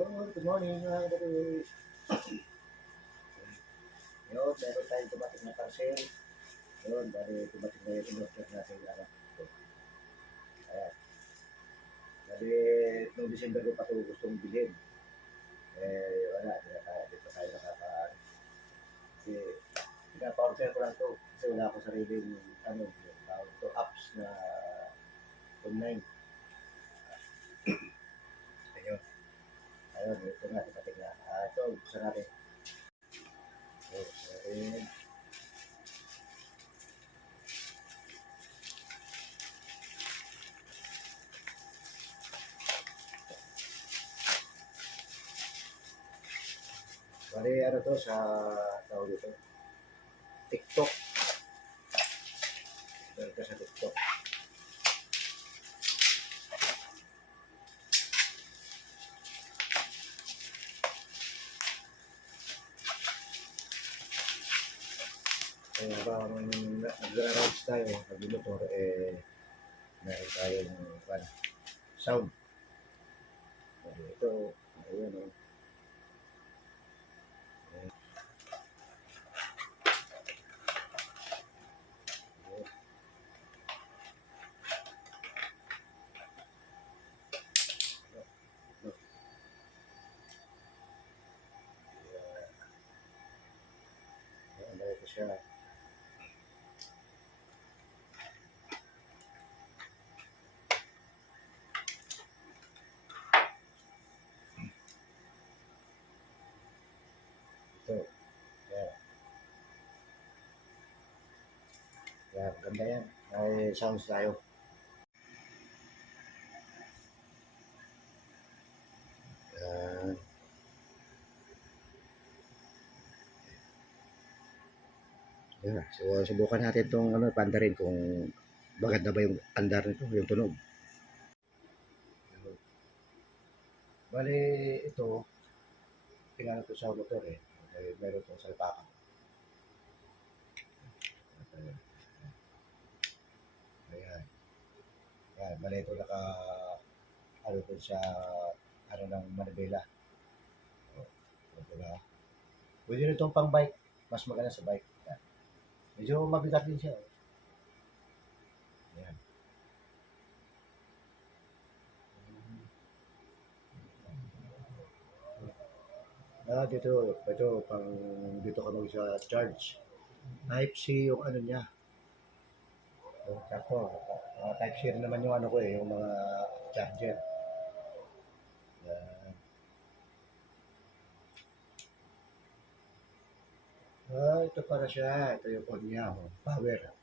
Good morning mga kapatid. Yun, meron tayong dumating na parcel. Yun, bali dumating na yung in-order natin. Ayan. Bali, noong December ko pa ito gustong bilhin. Wala, di pa tayo nakaka... Kasi, pinapa-order ko lang ito. Kasi wala ako sariling, tawag ito, apps na online. Ayun. Ayun, ito nga, dumating na. Ito, buksan natin. Ayun. Bali, ano to sa tawag dito? TikTok. Meron ka sa TikTok. Kaya habang nagra-rounds tayo, nag-motor, meron tayong sound. Bali, ito, ayun o. Ano ito siya. Ito. Yan. Yan, ganda yan. May sounds tayo. Yan. Yan. So, subukan natin itong pandarin kung maganda ba yung andar nito, yung tunog. Bali, ito, tingnan ko sa motor meron itong salpakan. Ayan. Yan, bali ito ito sa, ng Manibela. Diba? Pwede rin itong pang bike. Mas maganda sa bike. Yan. Medyo mabigat din siya. Yan. Ito, dito ka sa charge. Type-C yung niya. Sakto. Type-C rin naman yung yung mga charger. Yan. Ito para siya. Ito yung on niya. Power.